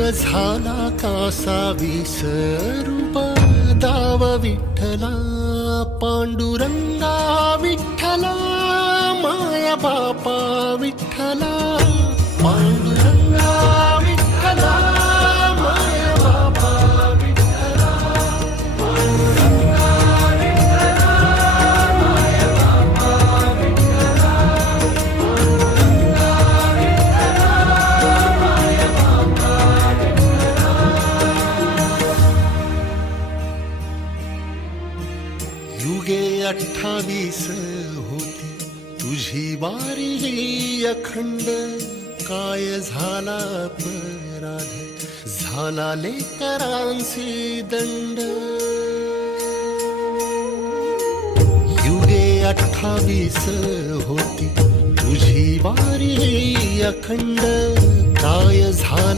झाला कासा विसरूप दाव विठ्ठला पांडुरंगा विठ्ठला माया बापा विठ्ठला पांडुरंगा विठ्ठला माया बापा विठ्ठला पांडुरंगा विठ्ठला माया बापा विठ्ठला पांडुरंगा विठ्ठला माया बापा विठ्ठला युगे 28 होती तुझी वारी ही अखंड काय झाला अपराध झाला लेकरांसी दंड युगे 28 होती तुझी वारी ही अखंड काय झाला